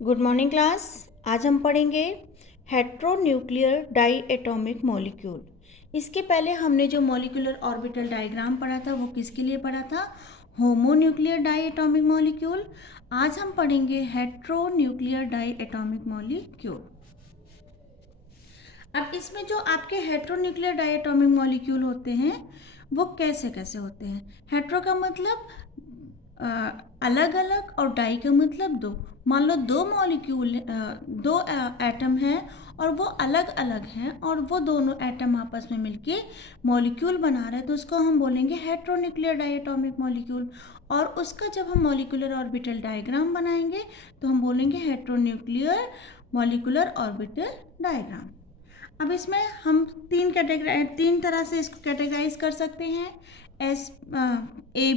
Good morning class. आज हम पढ़ेंगे हेट्रोन्यूक्लियर डाई एटॉमिक मॉलिक्यूल। इसके पहले हमने जो मॉलिक्यूलर ऑर्बिटल डायग्राम पढ़ा था वो किसके लिए पढ़ा था? Homonuclear diatomic molecule. आज हम पढ़ेंगे हेट्रोन्यूक्लियर डाई एटॉमिक मॉलिक्यूल। अब इसमें जो आपके हेट्रोन्यूक्लियर डाई एटॉमिक मॉलिक्यूल होते हैं वो कैसे कैसे होते हैं? हेट्रो का मतलब अलग अलग और डाई का मतलब दो। मान लो दो मॉलिक्यूल दो एटम हैं और वो अलग अलग हैं और वो दोनों एटम आपस में मिलके मॉलिक्यूल बना रहे हैं तो उसको हम बोलेंगे हेट्रोन्यूक्लियर डायटोमिक मॉलिक्यूल। और उसका जब हम मॉलिक्यूलर ऑर्बिटल डायग्राम बनाएंगे तो हम बोलेंगे हेट्रोन्यूक्लियर मॉलिक्यूलर ऑर्बिटल डायग्राम। अब इसमें हम तीन तरह से इसको कैटेगराइज कर सकते हैं, ए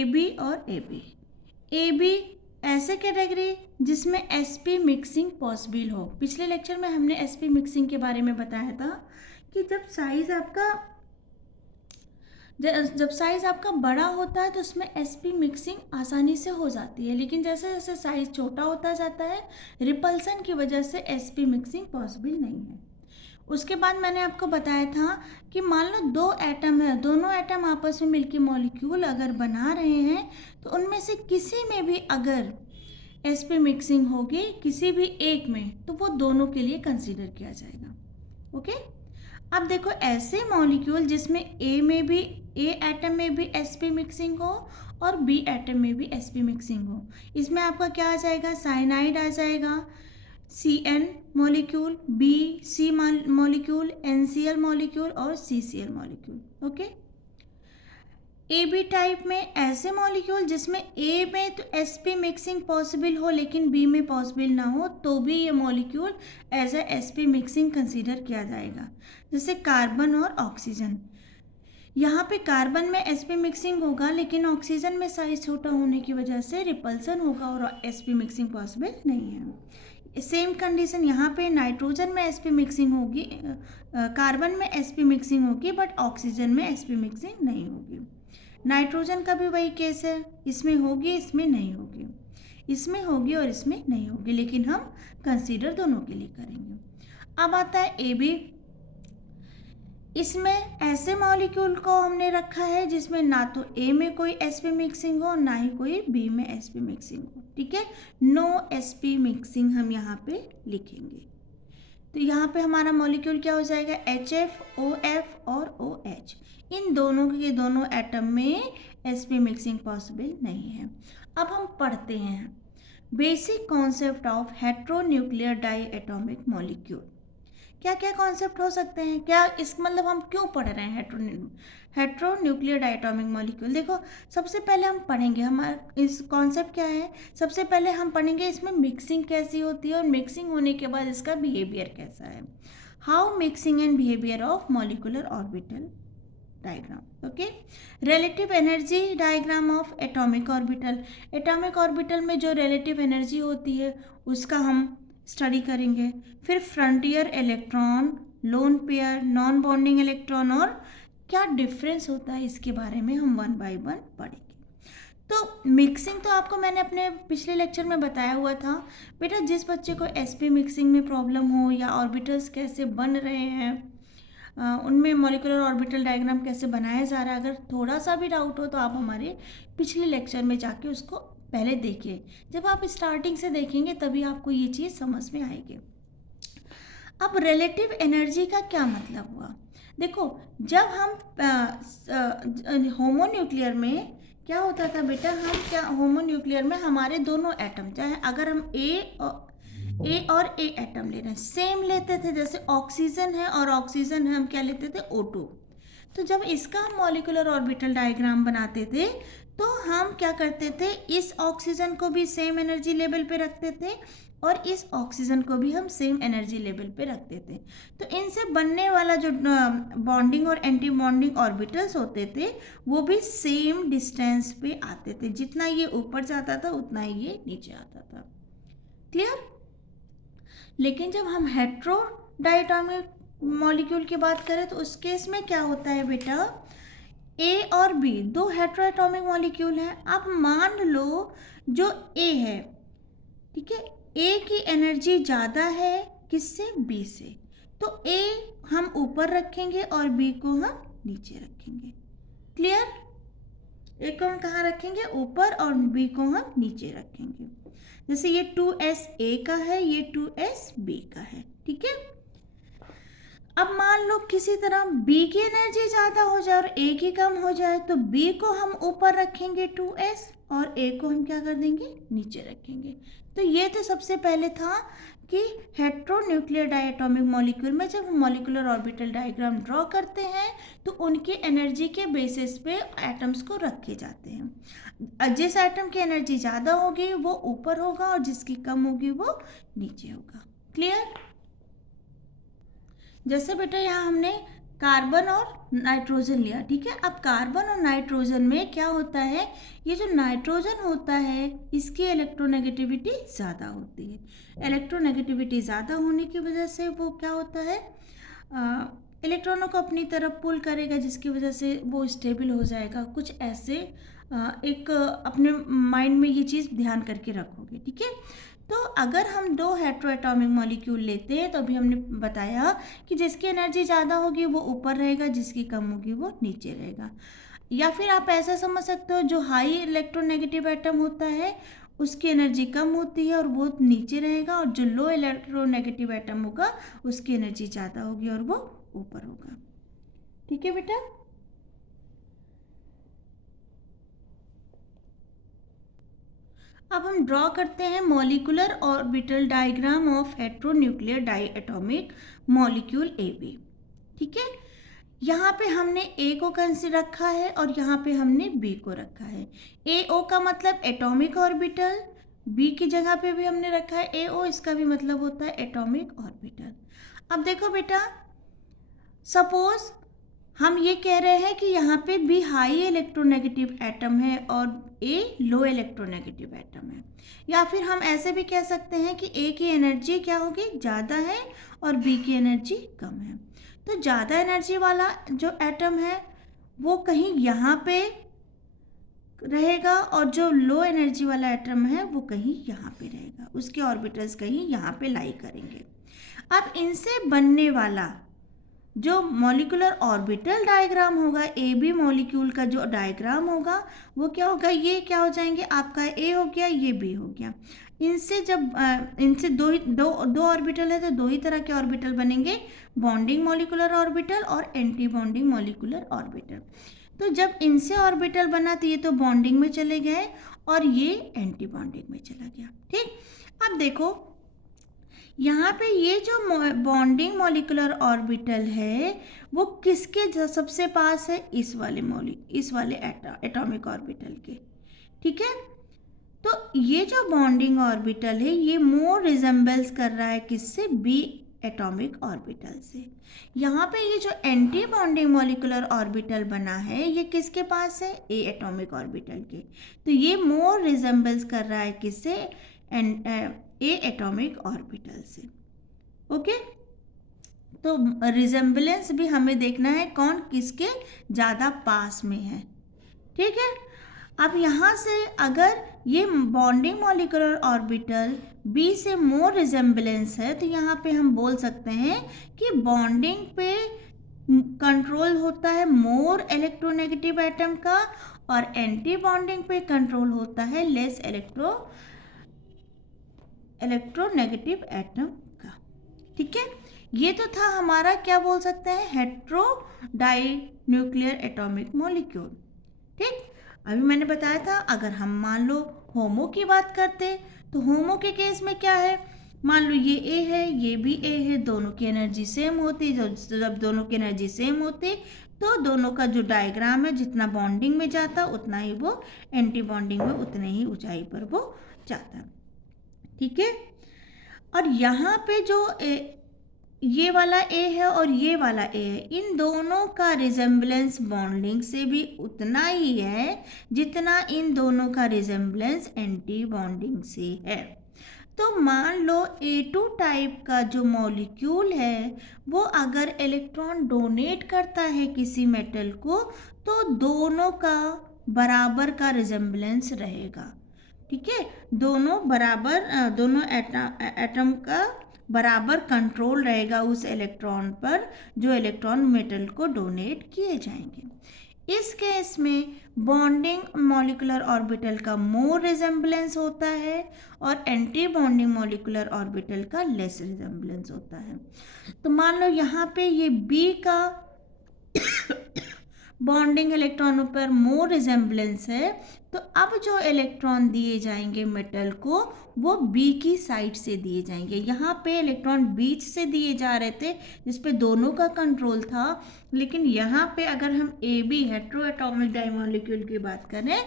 बी और ए बी ऐसे कैटेगरी जिसमें एसपी मिक्सिंग पॉसिबल हो। पिछले लेक्चर में हमने एसपी मिक्सिंग के बारे में बताया था कि जब साइज़ आपका बड़ा होता है तो उसमें एसपी मिक्सिंग आसानी से हो जाती है, लेकिन जैसे जैसे साइज़ छोटा होता जाता है रिपल्सन की वजह से एसपी मिक्सिंग पॉसिबल नहीं है। उसके बाद मैंने आपको बताया था कि मान लो दो एटम है, दोनों एटम आपस में मिलकर मॉलिक्यूल अगर बना रहे हैं तो उनमें से किसी में भी अगर एसपी मिक्सिंग होगी किसी भी एक में तो वो दोनों के लिए कंसीडर किया जाएगा। ओके। अब देखो ऐसे मॉलिक्यूल जिसमें ए एटम में भी एसपी मिक्सिंग हो और बी एटम में भी एसपी मिक्सिंग हो, इसमें आपका क्या आ जाएगा? साइनाइड आ जाएगा, CN molecule, BC molecule, NCl molecule और CCl molecule. Okay. A B type में ऐसे मॉलिक्यूल जिसमें ए में तो sp मिक्सिंग पॉसिबल हो लेकिन बी में पॉसिबल ना हो तो भी ये molecule as a sp mixing consider किया जाएगा, जैसे कार्बन और ऑक्सीजन। यहाँ पे कार्बन में sp मिक्सिंग होगा लेकिन ऑक्सीजन में साइज छोटा होने की वजह से रिपल्सन होगा और sp मिक्सिंग पॉसिबल नहीं है। सेम कंडीशन यहाँ पे नाइट्रोजन में sp मिक्सिंग होगी, कार्बन में sp मिक्सिंग होगी बट ऑक्सीजन में sp मिक्सिंग नहीं होगी। नाइट्रोजन का भी वही केस है, इसमें होगी इसमें नहीं होगी, इसमें होगी और इसमें नहीं होगी, लेकिन हम कंसीडर दोनों के लिए करेंगे। अब आता है ए बी। इसमें ऐसे मॉलिक्यूल को हमने रखा है जिसमें ना तो ए में कोई sp मिक्सिंग हो ना ही कोई बी में sp मिक्सिंग हो। ठीक है, नो sp मिक्सिंग हम यहाँ पे लिखेंगे। तो यहाँ पे हमारा मॉलिक्यूल क्या हो जाएगा? HF, OF और OH। इन दोनों के दोनों एटम में sp मिक्सिंग पॉसिबल नहीं है। अब हम पढ़ते हैं basic concept of heteronuclear diatomic molecule. क्या क्या कॉन्सेप्ट हो सकते हैं? क्या इस मतलब हम क्यों पढ़ रहे हैं हेट्रोन्यूक्लियर डायटोमिक मॉलिक्यूल? देखो सबसे पहले हम पढ़ेंगे हमारा इस कॉन्सेप्ट क्या है। सबसे पहले हम पढ़ेंगे इसमें मिक्सिंग कैसी होती है और मिक्सिंग होने के बाद इसका बिहेवियर कैसा है। How mixing and behaviour of molecular orbital diagram. Okay. Relative energy diagram of atomic orbital. Atomic orbital में जो रिलेटिव एनर्जी होती है उसका हम स्टडी करेंगे। फिर frontier electron, lone pair, non bonding electron और क्या डिफरेंस होता है इसके बारे में हम वन बाय वन पढ़ेंगे। तो मिक्सिंग तो आपको मैंने अपने पिछले लेक्चर में बताया हुआ था बेटा। जिस बच्चे को sp मिक्सिंग में प्रॉब्लम हो या ऑर्बिटल्स कैसे बन रहे हैं उनमें मॉलिक्यूलर ऑर्बिटल डायग्राम कैसे बनाया जा रहा है, अगर थोड़ा सा भी डाउट हो तो आप हमारे पिछले लेक्चर में जाके उसको पहले देखिए। जब आप स्टार्टिंग से देखेंगे तभी आपको ये चीज़ समझ में आएगी। अब रिलेटिव एनर्जी का क्या मतलब हुआ? देखो जब हम होमोन्यूक्लियर में क्या होता था बेटा, होमोन्यूक्लियर में हमारे दोनों एटम चाहे अगर हम ए और ए एटम ले रहे हैं सेम लेते थे, जैसे ऑक्सीजन है और ऑक्सीजन है हम क्या लेते थे? O2। तो जब इसका हम मॉलिक्यूलर ऑर्बिटल डायग्राम बनाते थे तो हम क्या करते थे? इस ऑक्सीजन को भी सेम एनर्जी लेवल पे रखते थे और इस ऑक्सीजन को भी हम सेम एनर्जी लेवल पे रखते थे। तो इनसे बनने वाला जो बॉन्डिंग और एंटी बॉन्डिंग ऑर्बिटल्स होते थे वो भी सेम डिस्टेंस पे आते थे। जितना ये ऊपर जाता था उतना ही ये नीचे आता था। क्लियर? लेकिन जब हम हेट्रो डायटोमिक मॉलिक्यूल की बात करें तो उस केस में क्या होता है बेटा? ए और बी दो हेट्रोएटॉमिक मॉलिक्यूल हैं। अब मान लो जो ए है ठीक है, ए की एनर्जी ज़्यादा है किससे, बी से, तो ए हम ऊपर रखेंगे और बी को हम नीचे रखेंगे। क्लियर? ए को हम कहाँ रखेंगे, ऊपर, और बी को हम नीचे रखेंगे। जैसे ये 2s ए का है, ये 2s बी का है। ठीक है, अब मान लो किसी तरह B की एनर्जी ज़्यादा हो जाए और A की कम हो जाए, तो B को हम ऊपर रखेंगे 2s और A को हम क्या कर देंगे, नीचे रखेंगे। तो ये तो सबसे पहले था कि हेट्रोन्यूक्लियर डायटोमिक मॉलिक्यूल में जब हम मॉलिक्यूलर ऑर्बिटल डायग्राम ड्रॉ करते हैं तो उनकी एनर्जी के बेसिस पे एटम्स को रखे जाते हैं। जिस एटम की एनर्जी ज़्यादा होगी वो ऊपर होगा और जिसकी कम होगी वो नीचे होगा। क्लियर? जैसे बेटा यहाँ हमने कार्बन और नाइट्रोजन लिया। ठीक है, अब कार्बन और नाइट्रोजन में क्या होता है, ये जो नाइट्रोजन होता है इसकी इलेक्ट्रोनेगेटिविटी ज़्यादा होती है। इलेक्ट्रोनेगेटिविटी ज़्यादा होने की वजह से वो क्या होता है, इलेक्ट्रॉनों को अपनी तरफ पुल करेगा, जिसकी वजह से वो स्टेबल हो जाएगा। कुछ ऐसे एक अपने माइंड में ये चीज़ ध्यान करके रखोगे। ठीक है, तो अगर हम दो हेट्रोएटॉमिक मॉलिक्यूल लेते हैं तो अभी हमने बताया कि जिसकी एनर्जी ज़्यादा होगी वो ऊपर रहेगा, जिसकी कम होगी वो नीचे रहेगा। या फिर आप ऐसा समझ सकते हो, जो हाई इलेक्ट्रोनेगेटिव एटम होता है उसकी एनर्जी कम होती है और वो नीचे रहेगा, और जो लो इलेक्ट्रोनेगेटिव एटम होगा उसकी एनर्जी ज़्यादा होगी और वो ऊपर होगा। ठीक है बेटा, अब हम ड्रॉ करते हैं molecular orbital diagram of heteronuclear diatomic molecule AB। ठीक है, यहाँ पे हमने A को कंसीडर रखा है और यहाँ पे हमने B को रखा है। AO का मतलब एटॉमिक ऑर्बिटल, B की जगह पे भी हमने रखा है AO, इसका भी मतलब होता है एटॉमिक ऑर्बिटल। अब देखो बेटा, सपोज हम ये कह रहे हैं कि यहाँ पे B हाई इलेक्ट्रोनेगेटिव एटम है और A लो इलेक्ट्रोनेगेटिव एटम है। या फिर हम ऐसे भी कह सकते हैं कि A की एनर्जी क्या होगी, ज़्यादा है, और B की एनर्जी कम है। तो ज़्यादा एनर्जी वाला जो एटम है वो कहीं यहाँ पे रहेगा और जो लो एनर्जी वाला एटम है वो कहीं यहाँ पे रहेगा, उसके ऑर्बिटल्स कहीं यहाँ पे लाई करेंगे। अब इनसे बनने वाला जो मॉलिक्यूलर ऑर्बिटल डायग्राम होगा, AB मॉलिक्यूल का जो डायग्राम होगा वो क्या होगा, ये क्या हो जाएंगे, आपका A हो गया, ये B हो गया। इनसे जब इनसे दो ऑर्बिटल है तो दो ही तरह के ऑर्बिटल बनेंगे, बॉन्डिंग मॉलिक्यूलर ऑर्बिटल और एंटी बॉन्डिंग मॉलिक्यूलर ऑर्बिटल। तो जब इनसे ऑर्बिटल बना तो ये तो बॉन्डिंग में चले गए और ये एंटी बॉन्डिंग में चला गया। ठीक, अब देखो यहाँ पे ये जो बॉन्डिंग मॉलिक्यूलर ऑर्बिटल है वो किसके सबसे पास है, इस वाले एटॉमिक ऑर्बिटल के। ठीक है, तो ये जो बॉन्डिंग ऑर्बिटल है ये मोर रिजेंबल्स कर रहा है किससे, बी एटॉमिक ऑर्बिटल से। यहाँ पे ये जो एंटी बॉन्डिंग मॉलिक्यूलर ऑर्बिटल बना है ये किसके पास है, ए एटॉमिक ऑर्बिटल के। तो ये मोर रिजेंबल्स कर रहा है किससे, ए एटॉमिक ऑर्बिटल से। ओके, तो रिजेंबलेंस भी हमें देखना है कौन किसके ज़्यादा पास में है। ठीक है, अब यहाँ से अगर ये बॉन्डिंग मॉलिक्यूलर ऑर्बिटल B से मोर रिजेंबलेंस है तो यहाँ पे हम बोल सकते हैं कि बॉन्डिंग पे कंट्रोल होता है मोर इलेक्ट्रोनेगेटिव एटम का और एंटी बॉन्डिंग पे कंट्रोल होता है लेस इलेक्ट्रोनेगेटिव एटम का। ठीक है, ये तो था हमारा क्या बोल सकते हैं, हेट्रो डाइन्यूक्लियर एटॉमिक मॉलिक्यूल। ठीक, अभी मैंने बताया था अगर हम मान लो होमो की बात करते तो होमो के केस में क्या है, मान लो ये A है ये भी A है, दोनों की एनर्जी सेम होती, जब दोनों की एनर्जी सेम होती तो दोनों का जो डायग्राम है जितना बॉन्डिंग में जाता उतना ही वो एंटी बॉन्डिंग में उतने ही ऊंचाई पर वो जाता। ठीक है, और यहाँ पे जो ये वाला A है और ये वाला A है, इन दोनों का रिजेंबलेंस बॉन्डिंग से भी उतना ही है जितना इन दोनों का रिजेंबलेंस एंटी बॉन्डिंग से है। तो मान लो A2 टाइप का जो मॉलिक्यूल है वो अगर इलेक्ट्रॉन डोनेट करता है किसी मेटल को तो दोनों का बराबर का रिजेंबलेंस रहेगा। ठीक है, दोनों बराबर दोनों एटम का बराबर कंट्रोल रहेगा उस इलेक्ट्रॉन पर जो इलेक्ट्रॉन मेटल को डोनेट किए जाएंगे। इस केस में बॉन्डिंग मॉलिक्यूलर ऑर्बिटल का मोर रिजेम्बलेंस होता है और एंटी बॉन्डिंग मॉलिक्यूलर ऑर्बिटल का लेस रिजेम्बलेंस होता है। तो मान लो यहाँ पे ये बी का बॉन्डिंग इलेक्ट्रॉनों पर मोर रिजेम्बलेंस है, तो अब जो इलेक्ट्रॉन दिए जाएंगे मेटल को वो बी की साइड से दिए जाएंगे। यहाँ पे इलेक्ट्रॉन बीच से दिए जा रहे थे जिस पे दोनों का कंट्रोल था, लेकिन यहाँ पे अगर हम ए बी हेट्रो एटॉमिक डाइमॉलिक्यूल की बात करें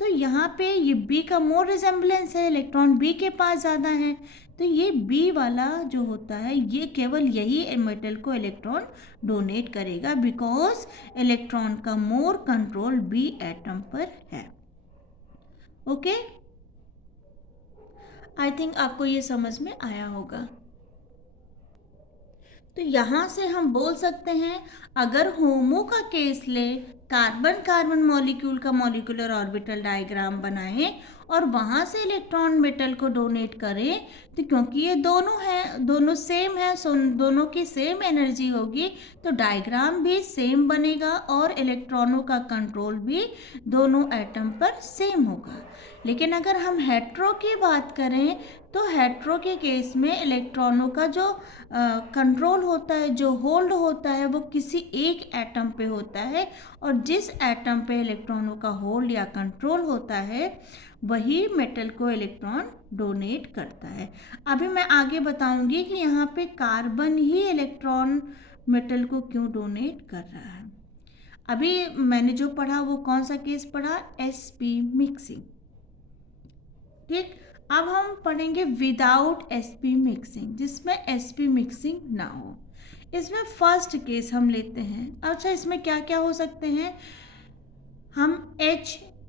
तो यहाँ पे ये बी का मोर रिजेम्बलेंस है, इलेक्ट्रॉन बी के पास ज़्यादा है, तो ये बी वाला जो होता है ये केवल यही मेटल को इलेक्ट्रॉन डोनेट करेगा बिकॉज इलेक्ट्रॉन का मोर कंट्रोल बी एटम पर है। ओके, आई थिंक आपको ये समझ में आया होगा। तो यहाँ से हम बोल सकते हैं अगर होमो का केस ले, कार्बन कार्बन मॉलिक्यूल का मॉलिक्यूलर ऑर्बिटल डायग्राम बनाएं और वहाँ से इलेक्ट्रॉन मेटल को डोनेट करें, तो क्योंकि ये दोनों हैं, दोनों सेम है, सो दोनों की सेम एनर्जी होगी, तो डायग्राम भी सेम बनेगा और इलेक्ट्रॉनों का कंट्रोल भी दोनों एटम पर सेम होगा। लेकिन अगर हम हेट्रो की बात करें तो हेट्रो के केस में इलेक्ट्रॉनों का जो कंट्रोल होता है, जो होल्ड होता है, वो किसी एक एटम पे होता है और जिस एटम पे इलेक्ट्रॉनों का होल्ड या कंट्रोल होता है वही मेटल को इलेक्ट्रॉन डोनेट करता है। अभी मैं आगे बताऊंगी कि यहाँ पे कार्बन ही इलेक्ट्रॉन मेटल को क्यों डोनेट कर रहा है। अभी मैंने जो पढ़ा वो कौन सा केस पढ़ा, sp मिक्सिंग। ठीक, अब हम पढ़ेंगे विदाउट sp मिक्सिंग, जिसमें sp मिक्सिंग ना हो। इसमें फर्स्ट केस हम लेते हैं। अच्छा, इसमें क्या क्या हो सकते हैं, हम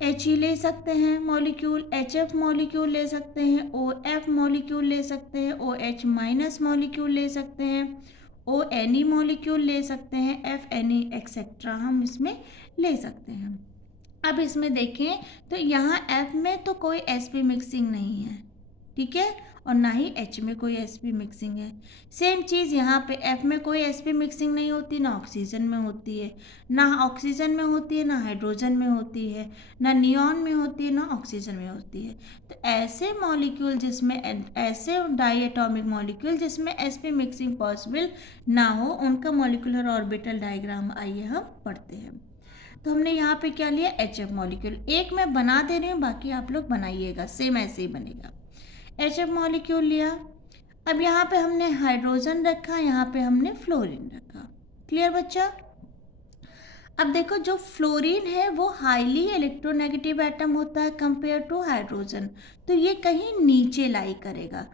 H ही ले सकते हैं मॉलिक्यूल, HF मॉलिक्यूल ले सकते हैं, OF मॉलिक्यूल ले सकते हैं, OH माइनस मॉलिक्यूल ले सकते हैं, ONe मॉलिक्यूल ले सकते हैं, FNe एक्सेट्रा हम इसमें ले सकते हैं। अब इसमें देखें तो यहाँ F में तो कोई sp मिक्सिंग नहीं है, ठीक है, और ना ही H में कोई sp मिक्सिंग है। सेम चीज़ यहाँ पे F में कोई sp मिक्सिंग नहीं होती, ना ऑक्सीजन में होती है, ना ऑक्सीजन में होती है, ना हाइड्रोजन में होती है, ना नियॉन में होती है, ना ऑक्सीजन में होती है। तो ऐसे मॉलिक्यूल जिसमें, ऐसे डाई एटॉमिक मॉलिक्यूल जिसमें sp मिक्सिंग पॉसिबल ना हो, उनका मॉलिक्यूलर ऑर्बिटल डायग्राम आइए हम पढ़ते हैं। तो हमने यहाँ पे क्या लिया, HF मॉलिक्यूल। एक मैं बना दे रही हूँ, बाकी आप लोग बनाइएगा, सेम ऐसे ही बनेगा। HF मॉलिक्यूल लिया, अब यहाँ पे हमने हाइड्रोजन रखा, यहाँ पे हमने फ्लोरीन रखा। क्लियर बच्चा? अब देखो, जो फ्लोरीन है वो हाईली इलेक्ट्रोनेगेटिव एटम होता है कंपेयर टू हाइड्रोजन, तो ये कहीं नीचे लाई करेगा।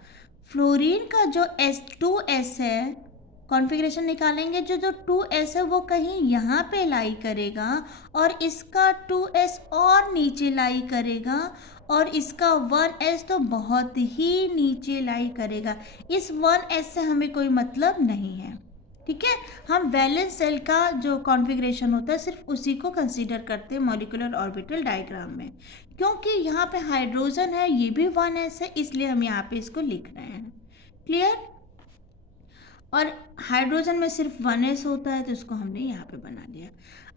फ्लोरीन का जो S2S है, कॉन्फ़िगरेशन निकालेंगे, जो 2s है वो कहीं यहाँ पे लाई करेगा और इसका 2s और नीचे लाई करेगा और इसका 1s तो बहुत ही नीचे लाई करेगा। इस 1s से हमें कोई मतलब नहीं है, ठीक है। हम वैलेंस सेल का जो कॉन्फ़िगरेशन होता है सिर्फ उसी को कंसीडर करते हैं मॉलिक्यूलर ऑर्बिटल डायग्राम में, क्योंकि यहाँ पे हाइड्रोजन है, ये भी 1s है, इसलिए हम यहाँ पे इसको लिख रहे हैं। क्लियर? और हाइड्रोजन में सिर्फ 1s होता है तो इसको हमने यहाँ पे बना दिया।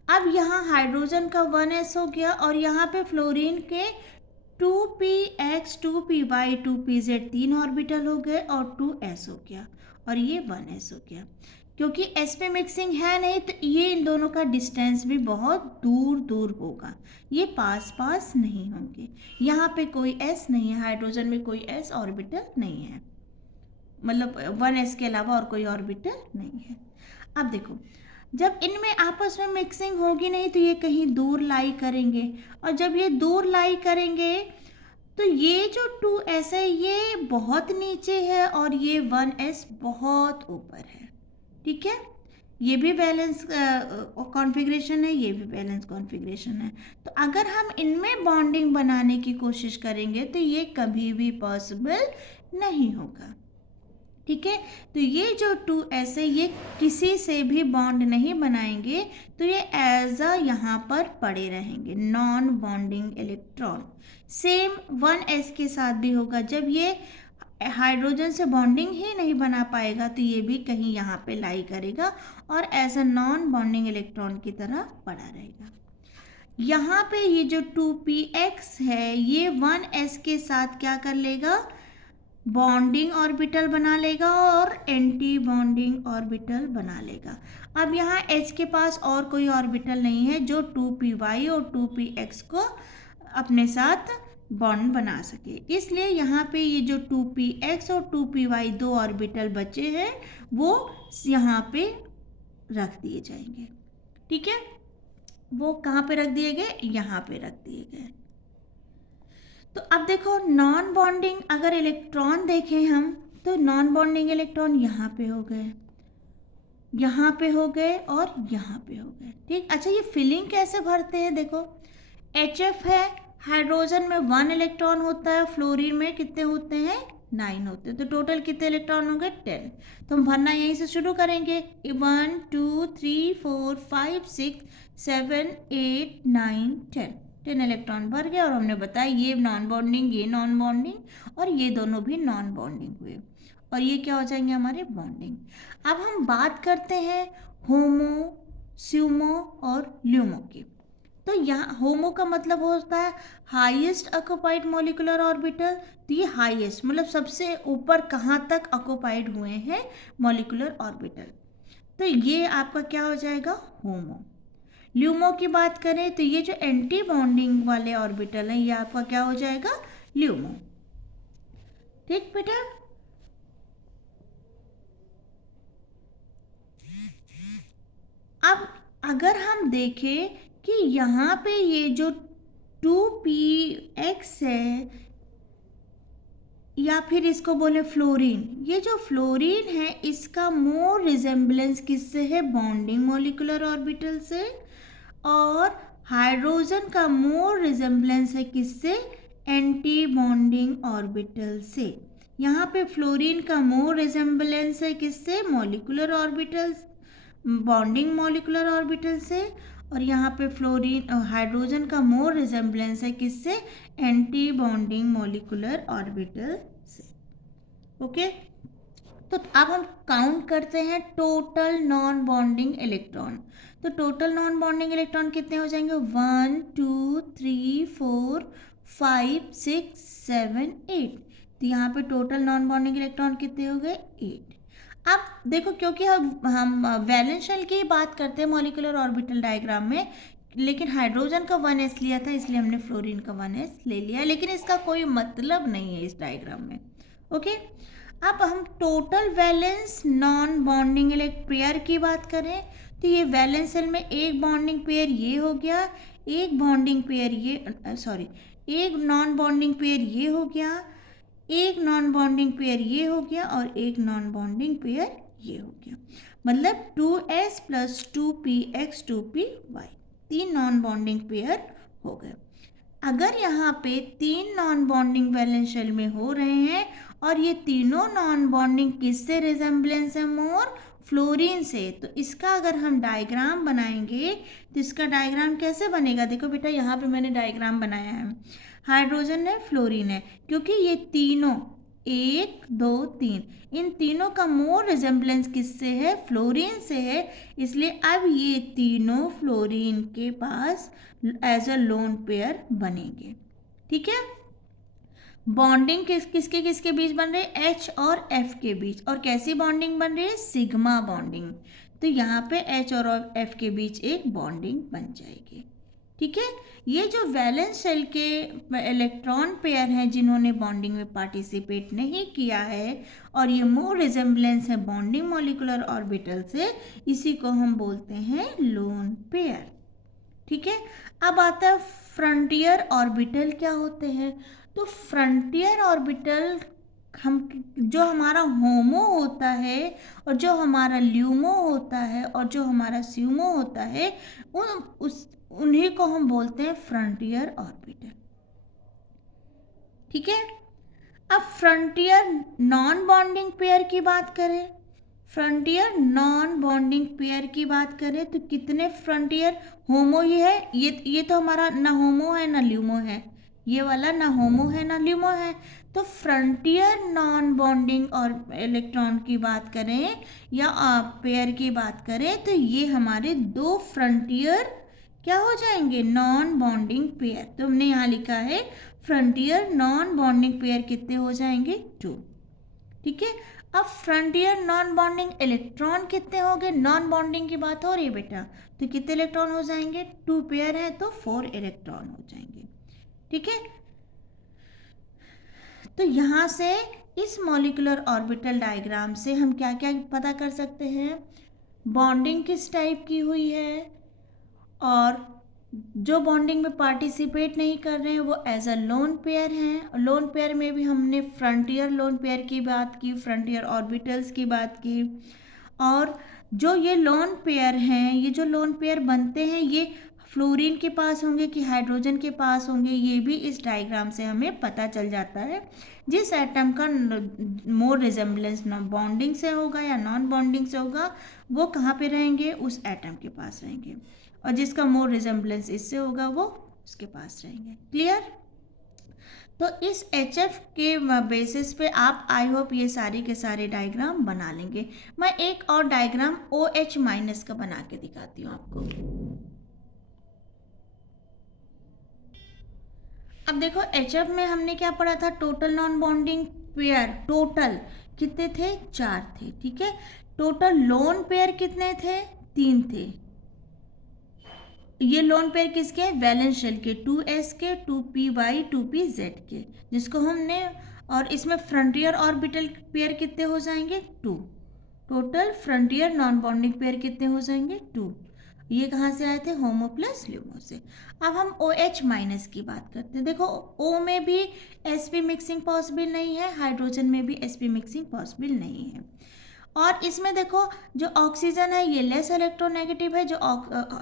अब यहाँ हाइड्रोजन का 1s हो गया और यहाँ पे फ्लोरीन के 2px 2py 2pz 3 ऑर्बिटल हो गए और 2s हो गया और ये 1s हो गया। क्योंकि sp मिक्सिंग है नहीं तो ये इन दोनों का डिस्टेंस भी बहुत दूर दूर होगा, ये पास पास नहीं होंगे। यहाँ पे कोई s नहीं है, हाइड्रोजन में कोई s ऑर्बिटल नहीं है, मतलब 1s के अलावा और कोई ऑर्बिटल नहीं है। अब देखो, जब इनमें आपस में मिक्सिंग होगी नहीं तो ये कहीं दूर लाई करेंगे, और जब ये दूर लाई करेंगे तो ये जो 2s है ये बहुत नीचे है और ये 1s बहुत ऊपर है, ठीक है। ये भी बैलेंस कॉन्फ़िगरेशन है, ये भी बैलेंस कॉन्फ़िगरेशन है। तो अगर हम इनमें बॉन्डिंग बनाने की कोशिश करेंगे तो ये कभी भी पॉसिबल नहीं होगा। ठीक है। तो ये जो 2s है ये किसी से भी बॉन्ड नहीं बनाएंगे, तो ये एज अ यहाँ पर पड़े रहेंगे, non bonding electron. Same 1s के साथ भी होगा, जब ये हाइड्रोजन से बॉन्डिंग ही नहीं बना पाएगा तो ये भी कहीं यहाँ पे लाई करेगा और as a non bonding electron की तरह पड़ा रहेगा। यहाँ पे ये जो 2px है ये 1s के साथ क्या कर लेगा, बॉन्डिंग ऑर्बिटल बना लेगा और एंटी बॉन्डिंग ऑर्बिटल बना लेगा। अब यहाँ H के पास और कोई ऑर्बिटल नहीं है जो 2py और 2px को अपने साथ बॉन्ड बना सके, इसलिए यहाँ पे ये जो 2px और 2py दो ऑर्बिटल बचे हैं वो यहाँ पे रख दिए जाएंगे। ठीक है, वो कहाँ पे रख दिए गए, यहाँ पे रख दिए गए। तो अब देखो नॉन बॉन्डिंग अगर इलेक्ट्रॉन देखें हम, तो नॉन बॉन्डिंग इलेक्ट्रॉन यहाँ पे हो गए, यहाँ पे हो गए और यहाँ पे हो गए। ठीक, अच्छा ये फिलिंग कैसे भरते हैं, देखो HF है, हाइड्रोजन में 1 इलेक्ट्रॉन होता है, फ्लोरीन में कितने होते हैं, 9 होते हैं, तो टोटल कितने इलेक्ट्रॉन होंगे, 10। तो हम भरना यहीं से शुरू करेंगे, 1 2 3 4 5 6 7 8 9 10 इलेक्ट्रॉन भर गए। और हमने बताया ये नॉन बॉन्डिंग, ये नॉन बॉन्डिंग और ये दोनों भी नॉन बॉन्डिंग हुए और ये क्या हो जाएंगे हमारे बॉन्डिंग। अब हम बात करते हैं होमो, स्यूमो और ल्यूमो की। तो यहाँ होमो का मतलब होता है हाईएस्ट ऑक्युपाइड मॉलिक्यूलर ऑर्बिटल, तो ये हाईएस्ट मतलब सबसे ऊपर कहाँ तक ऑक्युपाइड हुए हैं मॉलिक्यूलर ऑर्बिटल, तो ये आपका क्या हो जाएगा होमो। ल्यूमो की बात करें तो ये जो एंटी बॉन्डिंग वाले ऑर्बिटल हैं ये आपका क्या हो जाएगा, ल्यूमो। ठीक बेटा, अब अगर हम देखें कि यहाँ पे ये जो 2px है या फिर इसको बोले फ्लोरीन, ये जो फ्लोरीन है इसका मोर रिजेम्बलेंस किससे है, बॉन्डिंग मॉलिक्यूलर ऑर्बिटल से, और हाइड्रोजन का मोर रिजेम्बलेंस है किससे, एंटी बॉन्डिंग ऑर्बिटल से। यहाँ पे फ्लोरीन का मोर रिजेम्बलेंस है किससे, molecular orbitals, bonding molecular orbital से, और यहाँ पे फ्लोरीन हाइड्रोजन का मोर रिजेम्बलेंस है किससे, एंटी बॉन्डिंग मॉलिक्यूलर ऑर्बिटल से। ओके, तो अब हम काउंट करते हैं टोटल नॉन बॉन्डिंग इलेक्ट्रॉन। तो टोटल नॉन बॉन्डिंग इलेक्ट्रॉन कितने हो जाएंगे, 1 2 3 4 5 6 7 8। तो यहाँ पे टोटल नॉन बॉन्डिंग इलेक्ट्रॉन कितने हो गए, 8। अब देखो क्योंकि हम वैलेंस शेल की बात करते हैं मॉलिक्यूलर ऑर्बिटल डायग्राम में, लेकिन हाइड्रोजन का 1s लिया था इसलिए हमने फ्लोरीन का 1s ले लिया, लेकिन इसका कोई मतलब नहीं है इस डायग्राम में। ओके, अब हम total valence non bonding pair की बात करें तो ये वैलेंस शेल में एक बॉन्डिंग पेयर ये हो गया, एक बॉन्डिंग पेयर ये सॉरी एक नॉन बॉन्डिंग पेयर ये हो गया, एक नॉन बॉन्डिंग पेयर ये हो गया और एक नॉन बॉन्डिंग पेयर ये हो गया, मतलब 2s + 2px 2py, 3 non bonding pair हो गए। अगर यहाँ पे 3 नॉन बॉन्डिंग वैलेंस शेल में हो रहे हैं और ये तीनों नॉन बॉन्डिंग किससे रिजेम्बलेंस है, मोर फ्लोरीन से, तो इसका अगर हम डायग्राम बनाएंगे तो इसका डायग्राम कैसे बनेगा, देखो बेटा यहाँ पे मैंने डायग्राम बनाया है, हाइड्रोजन है, फ्लोरीन है, क्योंकि ये तीनों 1 2 3 इन तीनों का मोर रिजेम्बलेंस किससे है, फ्लोरीन से है, इसलिए अब ये तीनों फ्लोरीन के पास एज अ लोन पेयर बनेंगे। ठीक है, बॉन्डिंग किसके किसके बीच बन रही है, H और F के बीच, और कैसी बॉन्डिंग बन रही है, सिग्मा बॉन्डिंग, तो यहाँ पे H और F के बीच एक बॉन्डिंग बन जाएगी। ठीक है, ये जो वैलेंस शेल के इलेक्ट्रॉन पेयर हैं जिन्होंने बॉन्डिंग में पार्टिसिपेट नहीं किया है और ये मोर रिजेम्बलेंस है बॉन्डिंग मॉलिक्यूलर ऑर्बिटल से, इसी को हम बोलते हैं लोन पेयर। ठीक है, अब आता है फ्रंटियर ऑर्बिटल क्या होते हैं। तो फ्रंटियर ऑर्बिटल हम जो हमारा होमो होता है और जो हमारा ल्यूमो होता है और जो हमारा स्यूमो होता है उन्हीं को हम बोलते हैं फ्रंटियर ऑर्बिटल। ठीक है, अब फ्रंटियर नॉन बॉन्डिंग पेयर की बात करें, फ्रंटियर नॉन बॉन्डिंग पेयर की बात करें तो कितने फ्रंटियर, होमो ही है, ये तो हमारा ना होमो है ना ल्यूमो है, ये वाला ना होमो है ना ल्यूमो है। तो फ्रंटियर नॉन बॉन्डिंग और इलेक्ट्रॉन की बात करें या पेयर की बात करें तो ये हमारे दो फ्रंटियर क्या हो जाएंगे, नॉन बॉन्डिंग पेयर। तो हमने यहाँ लिखा है फ्रंटियर नॉन बॉन्डिंग पेयर कितने हो जाएंगे, 2। ठीक है, अब फ्रंटियर नॉन बॉन्डिंग इलेक्ट्रॉन कितने हो गए, नॉन बॉन्डिंग की बात हो रही है बेटा, तो कितने इलेक्ट्रॉन हो जाएंगे, 2 पेयर है तो 4 इलेक्ट्रॉन हो जाएंगे। ठीक है, तो यहाँ से इस मॉलिक्यूलर ऑर्बिटल डायग्राम से हम क्या क्या पता कर सकते हैं, बॉन्डिंग किस टाइप की हुई है, और जो बॉन्डिंग में पार्टिसिपेट नहीं कर रहे हैं वो एज अ लोन पेयर हैं। लोन पेयर में भी हमने फ्रंटियर लोन पेयर की बात की, फ्रंटियर ऑर्बिटल्स की बात की, और जो ये लोन पेयर हैं, ये जो लोन पेयर बनते हैं ये फ्लोरीन के पास होंगे कि हाइड्रोजन के पास होंगे, ये भी इस डायग्राम से हमें पता चल जाता है। जिस एटम का मोर रिजेम्बलेंस बॉन्डिंग से होगा या नॉन बॉन्डिंग से होगा वो कहाँ पे रहेंगे, उस एटम के पास रहेंगे, और जिसका मोर रिजेम्बलेंस इससे होगा वो उसके पास रहेंगे। क्लियर। तो इस HF के बेसिस पे आप आई होप ये सारे के सारे डायग्राम बना लेंगे। मैं एक और डायग्राम OH माइनस का बना के दिखाती हूँ आपको। अब देखो HF में हमने क्या पढ़ा था, total non bonding pair total कितने थे, 4 थे। ठीक है, टोटल लोन पेयर कितने थे, 3 थे। ये लोन पेयर किसके, वैलेंस शेल के, 2s के, 2py 2pz के, जिसको हमने, और इसमें फ्रंटियर ऑर्बिटल पेयर कितने हो जाएंगे, 2। Total frontier non bonding pair कितने हो जाएंगे, 2। ये कहाँ से आए थे, होमो प्लस ल्यूमो से। अब हम OH माइनस की बात करते हैं। देखो O में भी sp मिक्सिंग पॉसिबल नहीं है, हाइड्रोजन में भी sp मिक्सिंग पॉसिबल नहीं है, और इसमें देखो जो ऑक्सीजन है ये लेस इलेक्ट्रोनेगेटिव है, जो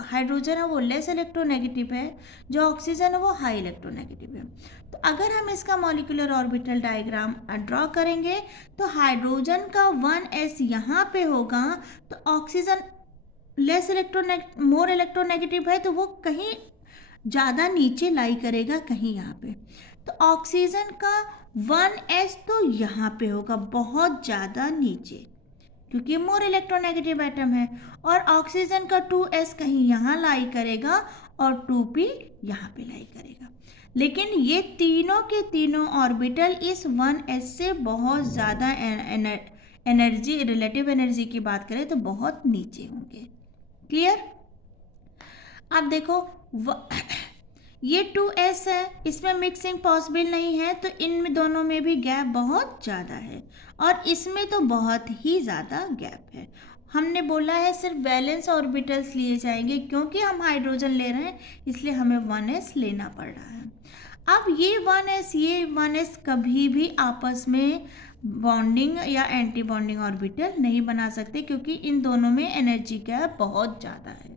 हाइड्रोजन है वो लेस इलेक्ट्रोनेगेटिव है, जो ऑक्सीजन है वो हाई इलेक्ट्रोनेगेटिव है। तो अगर हम इसका मॉलिक्यूलर ऑर्बिटल डायग्राम ड्रॉ करेंगे तो हाइड्रोजन का 1s यहाँ पे होगा, तो ऑक्सीजन लेस मोर इलेक्ट्रोनेगेटिव है तो वो कहीं ज़्यादा नीचे लाई करेगा, कहीं यहाँ पे। तो ऑक्सीजन का 1s तो यहाँ पे होगा बहुत ज़्यादा नीचे, क्योंकि मोर इलेक्ट्रोनेगेटिव एटम है, और ऑक्सीजन का 2s कहीं यहाँ लाई करेगा और 2p यहाँ पे लाई करेगा। लेकिन ये तीनों के तीनों ऑर्बिटल इस 1s से बहुत ज़्यादा एनर्जी, रिलेटिव एनर्जी की बात करें तो बहुत नीचे होंगे। क्लियर। अब देखो ये 2s है, इसमें मिक्सिंग पॉसिबल नहीं है, तो इन दोनों में भी गैप बहुत ज़्यादा है, और इसमें तो बहुत ही ज़्यादा गैप है। हमने बोला है सिर्फ वैलेंस ऑर्बिटल्स लिए जाएंगे, क्योंकि हम हाइड्रोजन ले रहे हैं इसलिए हमें 1s लेना पड़ रहा है। अब ये 1s कभी भी आपस में बॉन्डिंग या एंटी बॉन्डिंग ऑर्बिटल नहीं बना सकते, क्योंकि इन दोनों में एनर्जी गैप बहुत ज़्यादा है।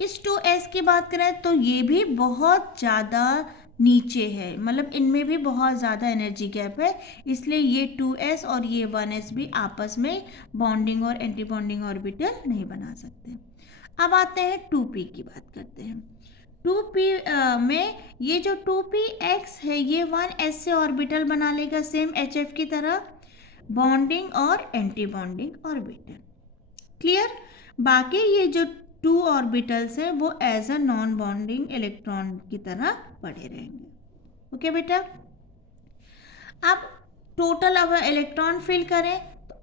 इस 2s की बात करें तो ये भी बहुत ज़्यादा नीचे है, मतलब इनमें भी बहुत ज़्यादा एनर्जी गैप है, इसलिए ये 2s और ये 1s भी आपस में बॉन्डिंग और एंटी बॉन्डिंग ऑर्बिटल नहीं बना सकते। अब आते हैं 2p की बात करते हैं। 2p में ये जो 2px है ये 1s से ऑर्बिटल बना लेगा सेम HF की तरह, बॉन्डिंग और एंटी बॉन्डिंग ऑर्बिटल। क्लियर। बाकी ये जो 2 ऑर्बिटल्स हैं वो as a non bonding electron की तरह पड़े रहेंगे। ओके बेटा। अब टोटल अब इलेक्ट्रॉन फिल करें तो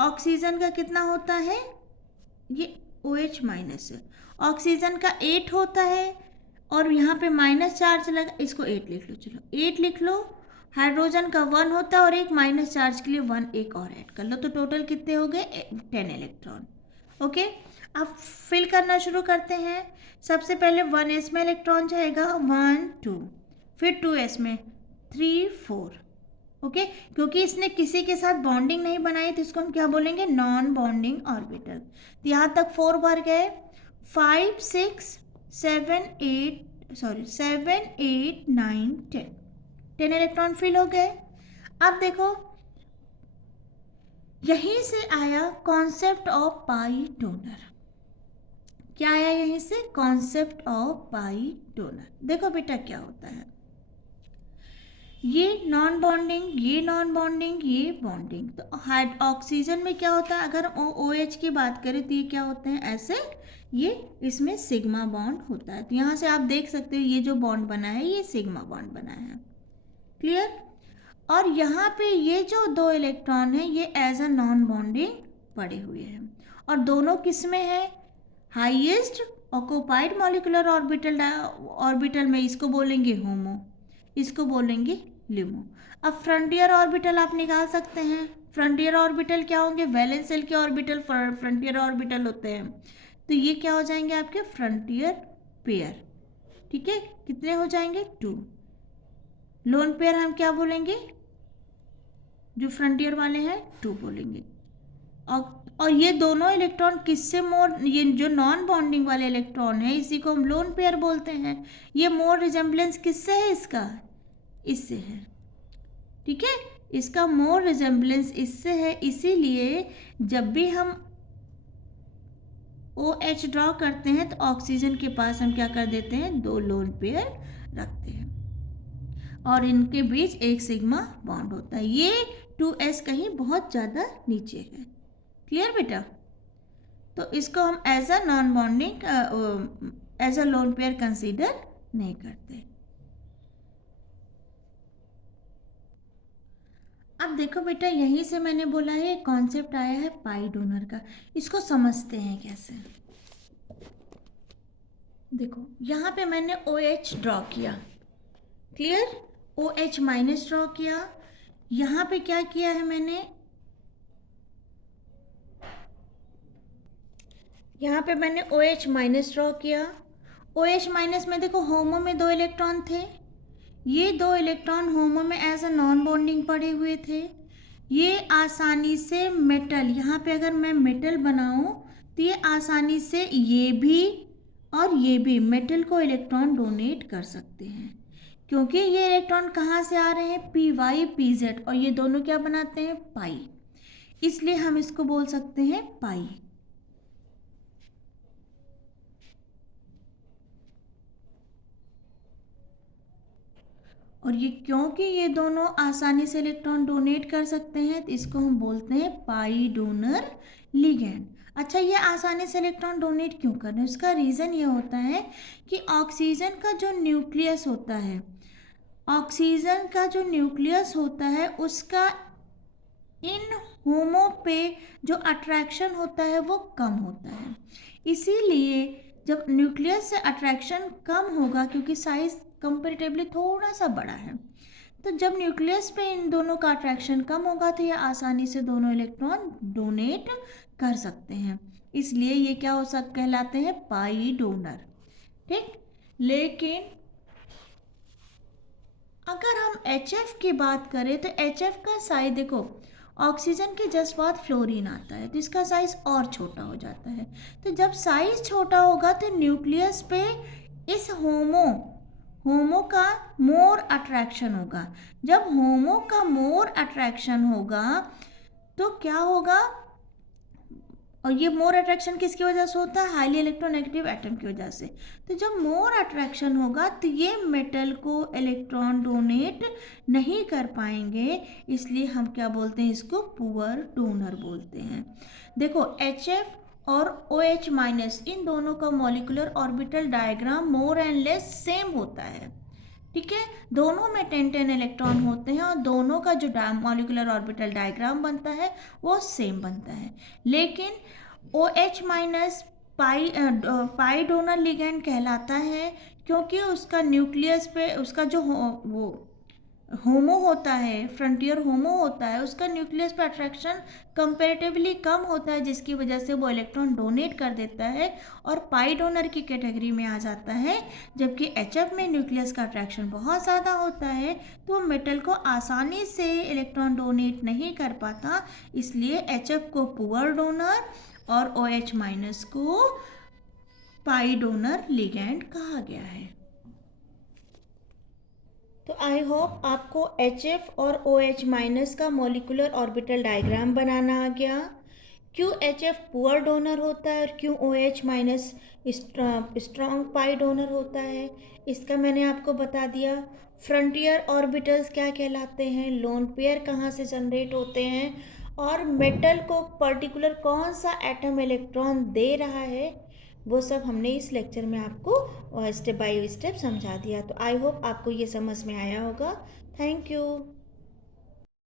ऑक्सीजन का कितना होता है, ये OH माइनस है, ऑक्सीजन का 8 होता है, और यहाँ पे माइनस चार्ज लगा, इसको 8 लिख लो, चलो 8 लिख लो। हाइड्रोजन का 1 होता है और एक माइनस चार्ज के लिए 1 एक और ऐड कर लो, तो टोटल कितने हो गए, 10 इलेक्ट्रॉन। ओके, अब फिल करना शुरू करते हैं। सबसे पहले 1s में इलेक्ट्रॉन जाएगा 1 2, फिर 2s में 3 4। ओके, क्योंकि इसने किसी के साथ बॉन्डिंग नहीं बनाई तो इसको हम क्या बोलेंगे, नॉन बॉन्डिंग ऑर्बिटल। तो यहाँ तक 4 भर गए, 5 6 7 8 9 10 इलेक्ट्रॉन फिल हो गए। अब देखो यहीं से आया कॉन्सेप्ट ऑफ पाई डोनर। क्या आया यहीं से? Concept of pi donor. देखो बेटा क्या होता है, ये नॉन बॉन्डिंग, ये नॉन बॉन्डिंग, ये बॉन्डिंग। तो ऑक्सीजन में क्या होता है, अगर OH की बात करें तो ये क्या होते हैं ऐसे, ये इसमें सिग्मा बॉन्ड होता है। तो यहाँ से आप देख सकते हो ये जो बॉन्ड बना है ये सिग्मा बॉन्ड बना है। क्लियर? और यहाँ पे ये जो 2 इलेक्ट्रॉन है ये एज अ नॉन बॉन्डिंग पड़े हुए हैं। और दोनों किस में है? हाईएस्ट ऑक्यूपाइड मॉलिक्यूलर ऑर्बिटल में। इसको बोलेंगे होमो, इसको बोलेंगे लिमो। अब फ्रंटियर ऑर्बिटल आप निकाल सकते हैं। फ्रंटियर ऑर्बिटल क्या होंगे? वैलेंस शेल के ऑर्बिटल फ्रंटियर ऑर्बिटल होते हैं। तो ये क्या हो जाएंगे आपके? Frontier pair. ठीक है, कितने हो जाएंगे? 2। लोन पेयर हम क्या बोलेंगे? जो फ्रंटियर वाले हैं 2 बोलेंगे। और ये दोनों इलेक्ट्रॉन किससे मोर, ये जो नॉन बॉन्डिंग वाले इलेक्ट्रॉन है इसी को हम लोन पेयर बोलते हैं। ये मोर रिजेम्बलेंस किससे है इसका? इससे है। ठीक है, इसका मोर रिजेम्बलेंस इससे है, इसीलिए जब भी हम OH ड्रॉ करते हैं तो ऑक्सीजन के पास हम क्या कर देते हैं? 2 लोन पेयर रखते हैं और इनके बीच एक सिग्मा बॉन्ड होता है। ये 2s कहीं बहुत ज़्यादा नीचे है। क्लियर बेटा? तो इसको हम as a non bonding, as a lone pair consider नहीं करते। अब देखो बेटा यहीं से मैंने बोला है कॉन्सेप्ट आया है पाई डोनर का। इसको समझते हैं कैसे। देखो यहाँ पे मैंने OH ड्रॉ किया। क्लियर? OH माइनस ड्रॉ किया। यहाँ पे क्या किया है मैंने? यहाँ पे मैंने OH माइनस ड्रॉ किया। OH माइनस में देखो होमो में 2 इलेक्ट्रॉन थे। ये 2 इलेक्ट्रॉन होमो में एज अ नॉन बॉन्डिंग पड़े हुए थे। ये आसानी से मेटल, यहाँ पे अगर मैं मेटल बनाऊँ तो ये आसानी से ये भी और ये भी मेटल को इलेक्ट्रॉन डोनेट कर सकते हैं, क्योंकि ये इलेक्ट्रॉन कहाँ से आ रहे हैं? PY PZ, और ये दोनों क्या बनाते हैं? पाई। इसलिए हम इसको बोल सकते हैं पाई। और ये क्योंकि ये दोनों आसानी से इलेक्ट्रॉन डोनेट कर सकते हैं तो इसको हम बोलते हैं पाई डोनर लिगेंड। अच्छा, ये आसानी से इलेक्ट्रॉन डोनेट क्यों कर रहे हैं? उसका रीज़न ये होता है कि ऑक्सीजन का जो न्यूक्लियस होता है, ऑक्सीजन का जो न्यूक्लियस होता है उसका इन होमो पे जो अट्रैक्शन होता है वो कम होता है। इसीलिए जब न्यूक्लियस से अट्रैक्शन कम होगा, क्योंकि साइज कंपेरेटिवली थोड़ा सा बड़ा है, तो जब न्यूक्लियस पे इन दोनों का अट्रैक्शन कम होगा तो ये आसानी से दोनों इलेक्ट्रॉन डोनेट कर सकते हैं। इसलिए ये क्या हो सकते कहलाते हैं? Pi donor. ठीक, लेकिन अगर हम HF की बात करें तो HF का साइज देखो, ऑक्सीजन के जस्ट बाद फ्लोरीन आता है तो इसका साइज और छोटा हो जाता है। तो जब साइज छोटा होगा तो न्यूक्लियस पे इस होमो का मोर अट्रैक्शन होगा। जब होमो का मोर अट्रैक्शन होगा तो क्या होगा? और ये मोर अट्रैक्शन किसकी वजह से होता है? हाईली इलेक्ट्रोनेगेटिव एटम की वजह से। तो जब मोर अट्रैक्शन होगा तो ये मेटल को इलेक्ट्रॉन डोनेट नहीं कर पाएंगे, इसलिए हम क्या बोलते हैं? इसको पुअर डोनर बोलते हैं। देखो HF और OH माइनस इन दोनों का molecular orbital diagram more and less same होता है। ठीक है, दोनों में 10-10 इलेक्ट्रॉन होते हैं और दोनों का जो मॉलिक्यूलर ऑर्बिटल डायग्राम बनता है वो सेम बनता है। लेकिन OH minus pi donor ligand कहलाता है, क्योंकि उसका न्यूक्लियस पे उसका जो वो होमो होता है, फ्रंटियर होमो होता है, उसका न्यूक्लियस पे अट्रैक्शन कंपैरेटिवली कम होता है, जिसकी वजह से वो इलेक्ट्रॉन डोनेट कर देता है और पाई डोनर की कैटेगरी में आ जाता है। जबकि HF में न्यूक्लियस का अट्रैक्शन बहुत ज़्यादा होता है तो वो मेटल को आसानी से इलेक्ट्रॉन डोनेट नहीं कर पाता, इसलिए HF को पुअर डोनर और OH माइनस को पाई डोनर लिगेंड कहा गया है। तो आई होप आपको HF और OH माइनस का मॉलिक्यूलर ऑर्बिटल डायग्राम बनाना आ गया। क्यों HF पुअर डोनर होता है और क्यों OH minus strong pi donor होता है, इसका मैंने आपको बता दिया। फ्रंटियर ऑर्बिटल्स क्या कहलाते हैं, लोन पेयर कहाँ से जनरेट होते हैं, और मेटल को पर्टिकुलर कौन सा एटम इलेक्ट्रॉन दे रहा है, वो सब हमने इस लेक्चर में आपको स्टेप बाय स्टेप समझा दिया। तो आई होप आपको ये समझ में आया होगा। Thank you.